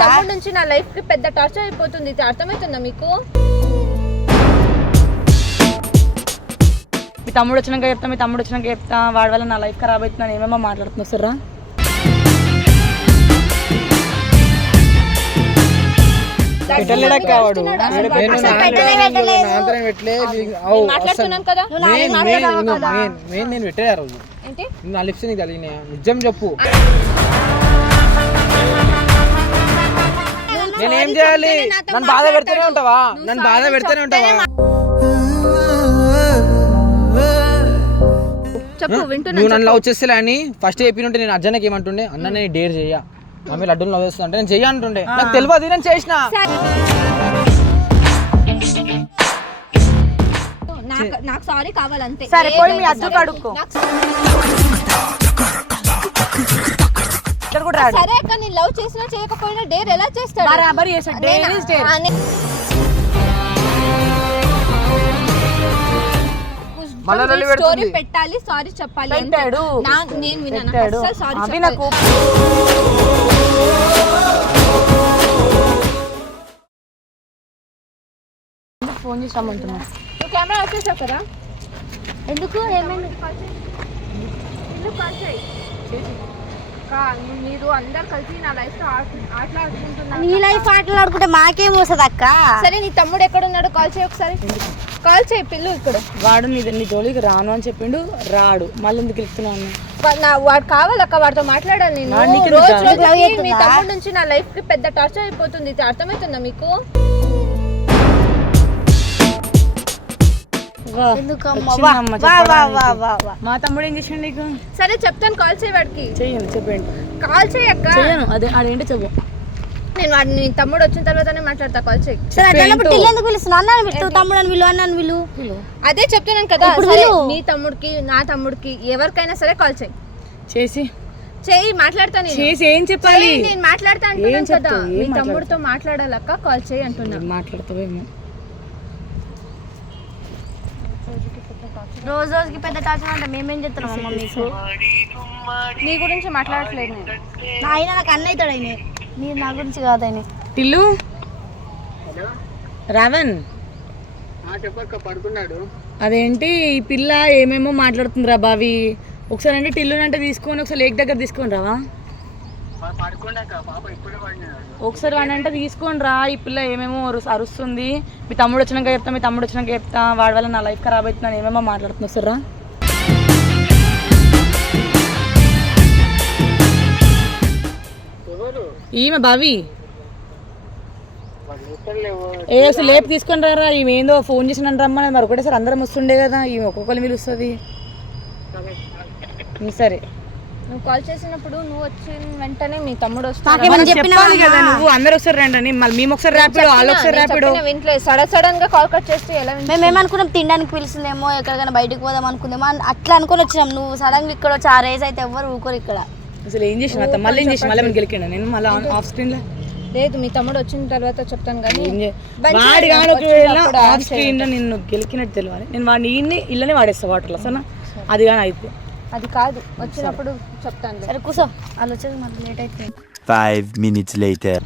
తమ్ముడు నుంచి నా లైఫ్కి పెద్ద టార్చర్ అయిపోతుంది. ఇది అర్థమవుతుందా మీకు? మీ తమ్ముడు వచ్చినాక చెప్తా మీ తమ్ముడు వచ్చినాక చెప్తా. వాడి వల్ల నా లైఫ్ ఖరాబ్ అవుతుందని ఏమేమో మాట్లాడుతున్నావు సర్రా? నేను పెట్టలే. నా రోజు. లిప్స్ నీకు నిజం చెప్పు. నేనేం చేయాలి? నన్ను బాధ పెడుతూనే ఉంటావా? నన్ను బాధ పెడుతూనే ఉంటావా? నువ్వు నన్ను లవ్ చేస్తలే అని ఫస్ట్ చెప్పినుంటే నేను అర్జునకి ఏమంటుండే అన్న నేను డేర్ చెయ్య. మమ్మీ లడ్డూలు లవ్ చేస్తా అంటే నేను చెయ్య అంటుండే. నాకు తెలియదు నేను చేసిన. నాకు సారీ కావాలంతే. సరే, పోయి మీ అద్దకు. అడుక్కో. ఇక్కడ కూడా రాడు. సరే అక్క నేను లవ్ చేసినా చేయకపోయినా డేర్ ఎలా చేస్తాడు? బరాబర్ చేసాడు? డేర్ మళ్ళా లొల్లి స్టోరీ. పెట్టాలి సారీ చెప్పాలి. పెట్టాడు. నా నేను విన్నాను. సారీ నాకు ఫోన్ చేసి రమ్మంటున్నా నువ్వు కెమెరా వచ్చేసావు కదా ఎందుకు? ఏమైంది? ఎందుకు కాల్ చేయి. మీరు అందరు కలిసి నా లైఫ్ ఆటలు ఆడుకుంటున్నారు నీ లైఫ్ ఆటలు ఆడుకుంటే మాకేం వస్తుంది అక్క? సరే నీ తమ్ముడు ఎక్కడ ఉన్నాడు కాల్ చేయి ఒకసారి. కాల్ చేయి పిల్లు ఇక్కడ. వాడు నీ నీ జోలికి రాను అని చెప్పిండు రాడు. మళ్ళీ ఎందుకు వెళ్తున్నాను నా వాడు కావాలక్క వాడితో మాట్లాడాలి నేను. రోజు మీ? తమ్ముడు నుంచి నా లైఫ్కి పెద్ద టార్చర్ అయిపోతుంది. ఇది అర్థమవుతుందా మీకు? మా తమ్ముడు ఏం చేసిండు నీకు? సరే చెప్తాను కాల్ చేయి వాడికి. చెయ్యను చెప్పండి కాల్ చేయి అక్క. చెయ్యను అదే ఆడేంటో చెప్పు. నేను వాడిని నీ తమ్ముడు వచ్చిన తర్వాతనే మాట్లాడతా కాల్ చేయి. సరే ఎందుకు పిలుస్తున్నావు? అన్నాను పిలువు తమ్ముడు అని విలువ అన్నాను పిలు. అదే చెప్తున్నాను కదా సరే, పిలువు. నీ తమ్ముడికి నా తమ్ముడికి ఎవరికైనా సరే కాల్ చేయి. చేసి. చేయి మాట్లాడతా నేను. చేసి ఏం చెప్పాలి? నేను మాట్లాడతా అంటున్నాను కదా? మీ తమ్ముడితో మాట్లాడాలక్క కాల్ చేయి అంటున్నా. మాట్లాడతావేమో. రోజు రోజుకి పెద్ద టార్చర్ అంటే మేమేం చెప్తున్నాం అమ్మ మీకు? నీ గురించి మాట్లాడట్లేదు నేను. నా అయినా నాకు అన్న అవుతాడు ఆయన. మీరు నా గురించి కాదు ఆయన. టిల్లు? రావణ్? చెప్పక్క పడుకున్నాడు. అదేంటి? ఈ పిల్ల ఏమేమో మాట్లాడుతుందిరా బావి. ఒకసారి అంటే టిల్లు అంటే తీసుకొని ఒకసారి లేక్ దగ్గర తీసుకొని రావా? ఒకసారి వాడిని అంటే తీసుకొని రా ఈ పిల్ల ఏమేమో అరుస్తుంది. మీ తమ్ముడు వచ్చినాక చెప్తా మీ తమ్ముడు వచ్చినాక చెప్తా. వాడి వల్ల నా లైఫ్ ఖరాబ్ అవుతుందని ఏమేమో మాట్లాడుతున్నా సర్రా? ఈమె బావి ఏ అసలు లేపు తీసుకొని రారా? ఈమె ఏందో ఫోన్ చేసిన రమ్మని మరి ఒకటేసారి అందరం వస్తుండే కదా ఈమె ఒక్కొక్కరిని పిలుస్తుంది. సరే. నువ్వు కాల్ చేసినప్పుడు నువ్వు వచ్చిన వెంటనే మీ తమ్ముడు నాకేమైనా మనం చెప్పినావా చెప్పాలి కదా నువ్వు? అందరు ఒకసారి రండి అని మళ్ళీ మేము ఒకసారి ర్యాపిడో వాళ్ళు ఒకసారి ర్యాపిడో వింటలేదు సడన్ సడన్గా కాల్ కట్ చేస్తే ఎలా వింట- మేము ఏమనుకున్నాం తినడానికి పిలుస్తుందేమో ఎక్కడికైనా బయటకు పోదాం అనుకుందామో అని అట్లా అనుకొని వచ్చినాం. నువ్వు సడన్ ఇక్కడ వచ్చి ఆ రేస్ అయితే ఎవ్వరు ఊకోరు ఇక్కడ. అసలు ఏం చేసిన అత్త? మళ్ళీ ఏం చేసిన మళ్ళీ గెలికిండా? నేను మళ్ళీ ఆఫ్ స్క్రీన్లో? లేదు మీ తమ్ముడు వచ్చిన తర్వాత చెప్తాను కానీ వాడి. కానీ ఒకవేళ ఆఫ్ స్క్రీన్లో నిన్ను గెలికినట్టు తెలియాలి నేను వాడిని ఇళ్ళనే వాడేస్తా వాటర్లో సరేనా? అది కానీ అయితే అది కాదు వచ్చినప్పుడు చెప్తాను సరే కూర్చో వాళ్ళు వచ్చేది మనకు లేట్ అయిపోయింది. Five minutes later.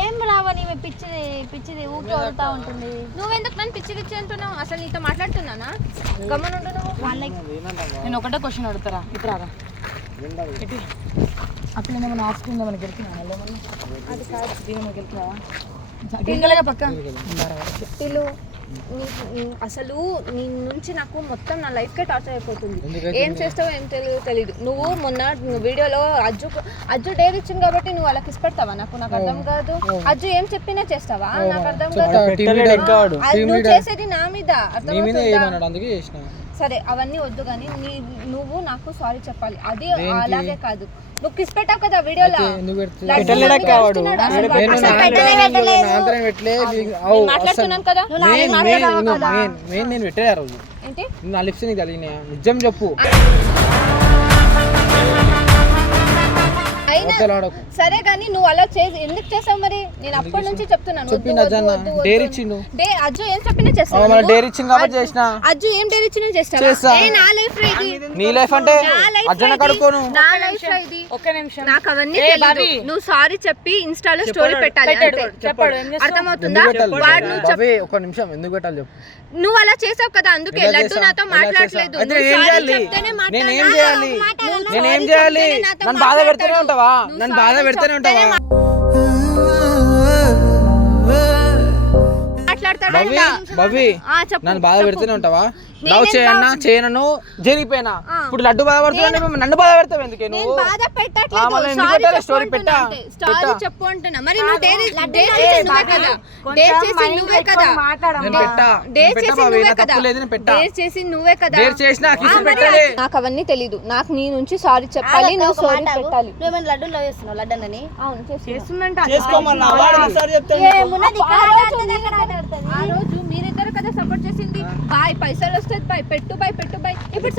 ఏం రావని ఈమె పిచ్చిది పిచ్చిది ఊకే వదులుతా ఉంటుంది. నువ్వెందుకు నన్ను పిచ్చి పిచ్చి అంటున్నావు? అసలు నీతో మాట్లాడుతున్నానా? గమనుండు నువ్వు. వాళ్ళకి నేను ఒకటే క్వశ్చన్ అడుగుతారా ఇప్పుడు రాదా? అప్పుడు ఏమైనా ఆఫ్ స్క్రీన్ ఏమైనా గెలికినా అది కాదు. దీని గెలికినావా గెలకలేగా పక్క. పిలు నీ- నీ- అసలు నీ నుంచి నాకు మొత్తం నా లైఫ్ కే టార్చర్ అయిపోతుంది. ఏం చేస్తావో ఏం తెలియదు తెలియదు నువ్వు మొన్న వీడియోలో అజ్జు అజ్జు డేర్ ఇచ్చింది కాబట్టి నువ్వు వాళ్ళకి ఇష్టపడతావా? నాకు నాకు అర్థం కాదు. అజ్జు ఏం చెప్పినా చేస్తావా? నాకు అర్థం కాదు. నువ్వు చేసేది నా మీద. చేసిన. సరే అవన్నీ వద్దు కానీ నీ నువ్వు నాకు సారీ చెప్పాలి. అది అలాగే కాదు. నువ్వు కిస్ పెట్టావు కదా వీడియోలో? నేను మాట్లాడుతున్నాను కదా? పెట్టలే రోజు. నా లిప్స్ నీకు నిజం చెప్పు. అయినా సరే కానీ నువ్వు అలా చేసి ఎందుకు చేసావు మరి? నేను అప్పటి నుంచి చెప్తున్నాను. డే అజ్జు ఏం చెప్పినా నువ్వు? డేర్ ఇచ్చింది కాబట్టి చేసిన. అజ్జు ఏం డేర్ ఇచ్చినా చేస్తావా? చేస్తా. ఏ, నా లైఫ్ రా ఇది. నీ లైఫ్ అంటే అజ్జన. కడుకోను నా లైఫ్ రా ఇది. ఒక్క నిమిషం. నాకు అవన్నీ ఏ. బాబీ. నువ్వు సారీ చెప్పి ఇన్స్టాలో స్టోరీ పెట్టాలి ఏం? అర్థమవుతుందా? వాడు నువ్వు చెప్ బాబే ఒక నిమిషం. ఎందుకు పెట్టాలి చెప్పు? నువ్వు అలా చేసావు కదా అందుకే లడ్డు? నాతో మాట్లాడలేదు. నేనేం sorry చేయాలి? నేనేం మాట్లాడాలి. చేయాలి? నన్ను బాధ పెడుతూనే మాట్లాడతాడు. ఉంటావా? నన్ను బాధ పెడుతూనే ఉంటావా? నన్ను బాధ. పెడుతూనే ఉంటావా? లవ్ చేయన్నా బాధ- చేయనను జరిగిపోయినా. ఇప్పుడు లడ్డు బాధపడుతున్నా నన్ను బాధ పెడతావు ఎందుకే నేను నువ్వు? బాధ పెట్టట్లేదు. స్టోరీ పెట్టా? పెట్టా? చెప్పు అంటున్నా. మరి నువ్వు చేసి నువ్వే కదా? చేసి నువ్వే కదా. నేను పెట్టా. చేసి నువ్వే కదా? చేసి నువ్వే కదా? చేసినా కిసి పెట్టలే. నాకు అవన్నీ తెలీదు. నాకు నీ నుంచి సారీ చెప్పాలి నువ్వు సారీ పెట్టాలి. లడ్డు లవ్ చేస్తున్నావు? అవును చేస్తున్నా. చేస్తుందంట చేసుకోమన్నా వాడు ఈసారి చెప్తాను ఏమున్నది? ఆ రోజు మీరిద్దరు- ఆ రోజు మీరిద్దరు కదా సపోర్ట్ చేసింది. బాయ్ పైసలు వస్తుంది బాయ్ పెట్టు బాయ్ పెట్టు బాయ్. ఇప్పుడు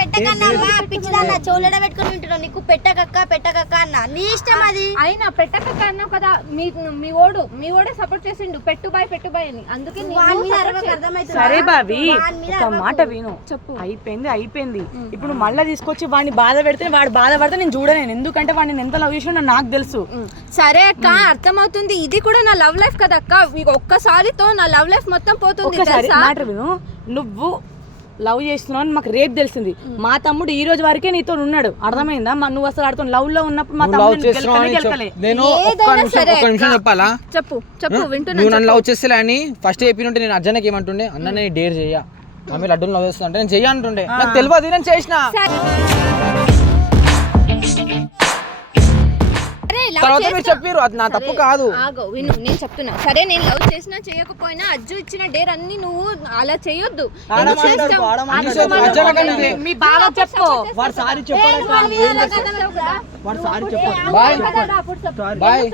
పెట్టకన్నా పిచ్చిదాన్న చెవులడ పెట్టుకుని వింటున్నావు నీకు పెట్టకక్క పెట్టకక్క అన్న. నీ ఇష్టం అది. అయినా పెట్టక అన్నావు కదా మీ మీ ఓడు మీ ఓడే సపోర్ట్ చేసిండు. పెట్టు బాయ్ పెట్టు బాయ్ అని. అందుకే? సరే బాబీ ఒక. మాట విను. చెప్పు. అయిపోయింది అయిపోయింది. ఇప్పుడు మళ్ళీ తీసుకొచ్చి వాడిని బాధ పెడితే వాడు బాధ పడితే నేను చూడలేను ఎందుకంటే వాడిని ఎంత లవ్ చేసినా నాకు తెలుసు. సరే అక్క అర్థమవుతుంది. ఇది కూడా నా లవ్ లైఫ్ కదా అక్క. మీకు ఒక్కసారితో నా లవ్ లైఫ్ మొత్తం పోతుంది. ఒక్కసారి మాట విను. నువ్వు లవ్ చేస్తున్నావు అని మాకు రేపు తెలిసింది. మా తమ్ముడు ఈ రోజు వరకే నీతో ఉన్నాడు. అర్థమైందా? మా నువ్వు అసలు ఆడుతో లవ్లో ఉన్నప్పుడు మా తమ్ముడు. నేను ఒక్క నిమిషం సరే ఒక్క నిమిషం చెప్పాలా? చెప్పు చెప్పు వింటున్నా నువ్వు నన్ను లవ్ చేస్తే అని ఫస్ట్ చెప్పినట్టే నేను అర్జునకి ఏమంటుండే? అన్న నేను డేర్ చెయ్య ఆమె లడ్డూలు లవ్ చేస్తా అంటే నేను చెయ్య అంటుండే. నాకు తెలియదు నేను చేసిన. తర్వాత మీరు చెప్పారు అది నా తప్పు సరే, కాదు. ఆగు విను నేను చెప్తున్నా. సరే నేను లవ్ చేసినా చేయకపోయినా అజ్జు ఇచ్చిన డేర్ అన్ని నువ్వు అలా చేయొద్దు. మీ బాగా చెప్పు. వాడు sorry sorry bye. Bye.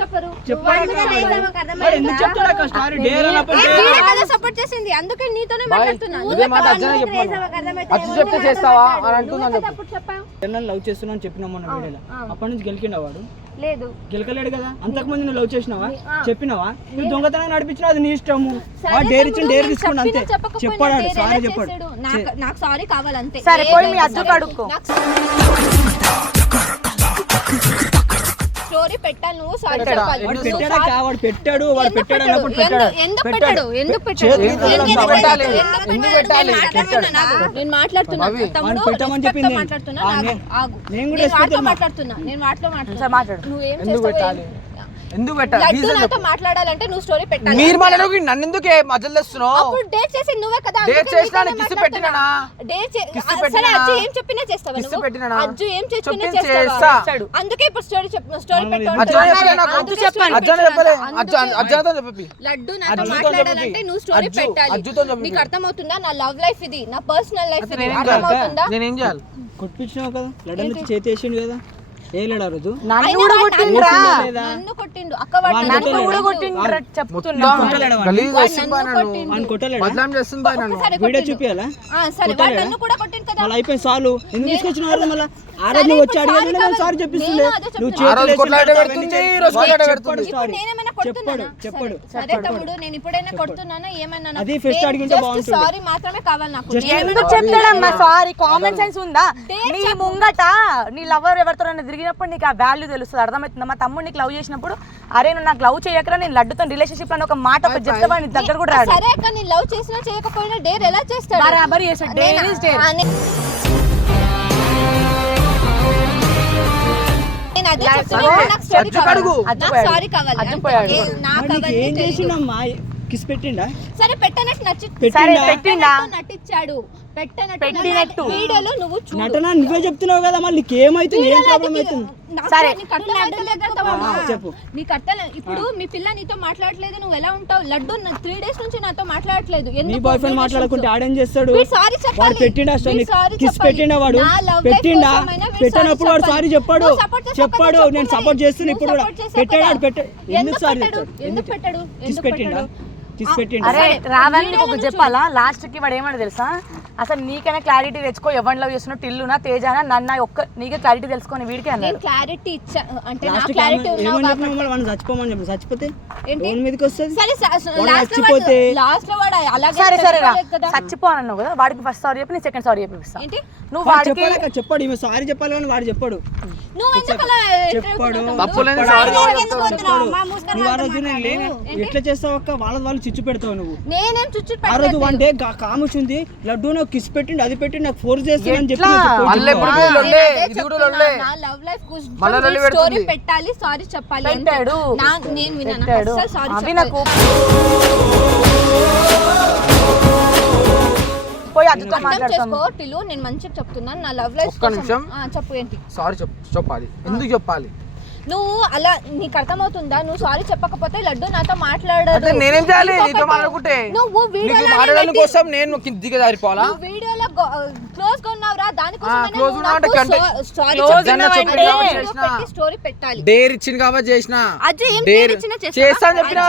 Support చేసింది. అందుకే నీతోనే మాట్లాడుతున్నా. చేస్తావా అని అంటున్నాను. లవ్ చేస్తున్నా అని చెప్పినా మొన్న వీడియోలో. అప్పటి నుంచి గెలికిండా వాడు? లేదు. గెలకలేడు కదా? అంతకుముందు నువ్వు లవ్ చేసినావా? చెప్పినావా? నువ్వు దొంగతనం నడిపించినా అది నీ ఇష్టము. డేర్ ఇచ్చిన డేర్ నేను తీసుకోండి అంతే. చెప్పాడు సారీ చెప్పాడు? నాకు నాకు సారీ కావాలంతే. సరే, పోయి మీ ఏదైనా అజ్జుకు సరే. నువ్వు సారీ పెట్టాడా? చెప్పాలి వాడు పెట్టాడా వాడు పెట్టాడు ఎందుకు పెట్టాడు పెట్టాడు? అన్నప్పుడు పెట్టాడు ఎందు- ఎందుకు పెట్టాడు ఎందుకు పెట్టాడు చేతులు ఎందుకు ఎందుకు పెట్టాడు? పెట్టాలి? ఎందుకు ఎందుకు పెట్టాడు? పెట్టాలి? నేను మాట్లాడుతున్నా. తమ్ముడు పెట్టమని చెప్పింది. మాట్లాడుతున్నా నేను- ఆగు నేను కూడా మాట్లాడుతున్నా నేను మాట్లాడుతున్నా మాట్లాడు నువ్వేం ఎందుకు చేస్తావో పెట్టాలి ఏం- ఎందుకు పెట్టాలి. మాట్లాడాలంటే నువ్వు స్టోరీ పెట్టాలి. మీరు మాట్లాడకు నన్ను ఎందుకే మధ్యలో తెస్తున్నావు? అప్పుడు డేట్ చేసి నువ్వే కదా చేసినా కిస్ సరే? అజ్జు ఏం చెప్పినా చేస్తావా కిస్ నువ్వు? పెట్టినానా? అజ్జు ఏం చెప్పినా చెప్పింది చేస్తావా? చేస్తా. అందుకే ఇప్పుడు స్టోరీ చెప్పు స్టోరీ. చెప్పలే. చెప్పి. లడ్డు నాతో మాట్లాడాలంటే. నువ్వు స్టోరీ పెట్టాలి. అజ్జుతో చెప్పి. నీకు అర్థమవుతుందా? నా లవ్ లైఫ్ ఇది. నా పర్సనల్ లైఫ్ ఇది. నేనేం చేయాలి? అర్థమవుతుందా? నేనేం చేయాలి? కొట్టించినావు కదా? లడన్ చేతి వేసిండు కదా? ఏ లేడా రోజు? నన్ను అయినా కూడా వాడు కొట్టిండ్రా. నన్ను- నన్ను కొట్టిండు. అక్క వాడు వాడిని నన్ను నన్ను కూడా కొట్టిండు. కొట్టిండ్రా చెప్తున్నా. కొట్టలేడా వాడిని? గలీజ్ వాడు చేస్తుంది నన్ను బాయ్ నన్ను కొట్టిండు. వాడిని కొట్టలేడా? బదలాం చేస్తుంది బాయ్ నన్ను ఒక్కసారి వీడియో కొట్టిండు. చూపియాలా? ఆ, సరే వాడు నన్ను కూడా కొట్టిండు కదా. మళ్ళీ అయిపోయింది సాలు ఎందుకు తీసుకొచ్చిన వాళ్ళు మళ్ళీ? ఆ రోజు సరే, నువ్వు వచ్చి ఇప్పుడు అడిగాను sorry నేను. సారీ చెప్పిస్తుండే నువ్వు చేతులు కొట్లాట పెడుతుంది, ఈ రోజు కొట్లాట పెడుతుంది. నేనేమైనా కొడుతున్నానా? చెప్పాడు. సరే, సరే తమ్ముడు నేను ఇప్పుడైనా కొడుతున్నానా? ఏమన్నా అది first అడిగింటే బాగుంటుంది. సారీ మాత్రమే కావాలి నాకు. ఎందుకు చెప్తాడమ్మా? సారీ కామన్ సెన్స్ ఉందా? నీ ముంగట నీ లవర్ ఎవరితో తిరిగినప్పుడు నీకు ఆ వాల్యూ తెలుస్తుంది. అర్థమవుతుందా? మా తమ్ముడు నీకు లవ్ చేసినప్పుడు అరే నువ్వు నాకు లవ్ చేయకరా నేను లడ్డుతో రిలేషన్షిప్ అని ఒక మాట ఒకటి చెప్తే వాడి దగ్గర కూడా రాడు. సరే అక్క నేను లవ్ చేసినా చేయకపోయినా డేర్ ఎలా చేస్తాడు? బరాబర్ చేస్తాడు. నే-. అజ్జు అంతే. పోయాడు. ఏ. చేసిండమ్మా? కిస్ పెట్టిండా? సరే పెట్టనట్టు నచ్చి సరే పెట్టిండా? నటించాడు. పెట్టనట్టు. వీడియోలో నువ్వు చూడు నటన నువ్వే చెప్తున్నావు కదా మళ్ళీ ఏమైతుంది ఏం ప్రాబ్లం అవుతుంది సరే. చెప్పు. నీకు అర్థం ఇప్పుడు మీ పిల్ల నీతో మాట్లాడట్లేదు నువ్వు ఎలా ఉంటావు లడ్డు త్రీ డేస్ నుంచి నాతో మాట్లాడట్లేదు నీ ఎందుకు? బాయ్ ఫ్రెండ్ మాట్లాడుకుంటే. ఆడేం చేస్తాడు వీడు పెట్టిండా కిస్. పెట్టిండా వాడు నా పెట్టిండా పెట్టినప్పుడు వాడు సారీ. చెప్పాడు చెప్పాడు నేను సపోర్ట్. చేస్తున్నా ఇప్పుడు కూడా పెట్టాడు కదా. వాడు పెట్ట ఎందుకు సారీ పెట్టాడు? ఎందుకు పెట్టాడు? కిస్ ఎందుకు పెట్టిండా పెట్టాడు? కిస్ పెట్టిండా అరే ఒకటి చెప్పాలా లాస్ట్కి వాడు ఏమన్నా తెలుసా అసలు నీకైనా క్లారిటీ తెచ్చుకో ఎవరిని లవ్ చేస్తున్నావు టిల్లునా తేజానా నన్న ఒక్క నీకే క్లారిటీ తెలుసుకొని వీడికి నేను అన్నాడు క్లారిటీ ఇచ్చా అంటే నా లాస్ట్ క్లారిటీ వాడు చచ్చిపోమని చెప్పి. చచ్చిపోతే ఏంటి? మీదకి వస్తుంది. సరే వాడు లాస్ట్లో చచ్చిపోతే లాస్ట్లో వాడు అలాగే సరే సరే రా. కదా. చచ్చిపో అని అన్నావు కదా వాడికి ఫస్ట్ సారీ చెప్పి నేను సెకండ్ సారీ చెప్పిస్తా ఏంటి? నువ్వు వాడు వాడికి చెప్పాలి చెప్పాడు. ఈమె సారీ చెప్పాలి కానీ వాడు చెప్పాడు. చెప్పాడు. నువ్వు ఆ రోజు నేను లేను ఎట్లా చేస్తావు అక్క? వాళ్ళ వాళ్ళు చిచ్చు పెడతావు నువ్వు. నేనేం చుచ్చు ఆ రోజు వన్ డే కాముష్ ఉంది. లడ్డు నాకు కిస్ పెట్టిండి అది పెట్టి నాకు ఫోర్స్ చేస్తానని చెప్పి ఎట్లా? నువ్వు చెప్పావు. మళ్ళీ ఎప్పుడు పోయి లొల్లే, ఇది కూడా లొల్లే. నా లవ్ లైఫ్ స్టోరీ. పెట్టాలి సారీ చెప్పాలి అంతే. పెట్టాడు. నా నేను విన్నాను. పెట్టాడు. అస్సలు సారీ చెప్పాలి పోయి అతనితో అర్థం మాట్లాడతాం చేసుకో టిలు నేను మంచిగా చెప్తున్నాను. నా లవ్ లైఫ్ ఒక్క నిమిషం. చెప్పు ఏంటి? సారీ చెప్ చెప్పాలి. ఎందుకు చెప్పాలి? నువ్వు అలా నీకు అర్థమవుతుందా? నువ్వు సారీ చెప్పకపోతే లడ్డు నాతో మాట్లాడదు. నేనేం చేయాలి? నీతో మాట్లాడుకుంటే. నువ్వు మాట్లాడడం కోసం నేను కిందికి జారిపోవాలా నువ్వు వీడియోలో క్లోజ్గా ఉన్నావురా దానికోసం సారీ. స్టోరీ పెట్టాలి. డేర్ ఇచ్చింది కాబట్టి చేసిన? అజ్జు ఏం Dare. డేర్ ఇచ్చినా చేస్తావా? చేస్తా చెప్పినా.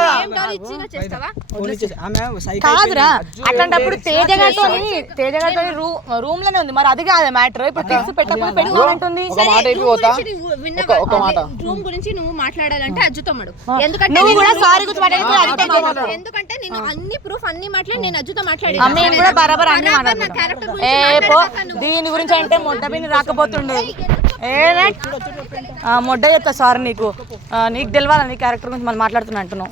కాదురా. అట్లాంటప్పుడు తేజ గారితో తేజ గారితో రూమ్లోనే ఉంది. మరి అది కాదు మ్యాటర్. ఇప్పుడు కిడ్స్ పెట్టకపోతే పెట్టుకోవాలంటుంది ఒక మాట అయిపోతా ఒక- ఒక మాట. రూమ్ గురించి నువ్వు మాట్లాడాలంటే అజ్జుతో మడు. ఎందుకంటే నువ్వు నేను- కూడా గురించి అజ్జుతో ఎందుకంటే- నేను అన్ని ప్రూఫ్ అన్ని మాట్లాడి నేను అజ్జుతో మాట్లాడి కూడా బరాబర్ అన్ని నా దీని గురించి అంటే మొడ్డ బిని రాకపోతుండే ఏనా మొడ్డ చెప్తా సార్ నీకు. నీకు తెలియాలా నీ క్యారెక్టర్ గురించి మనం మాట్లాడుతున్నా అంటున్నావు.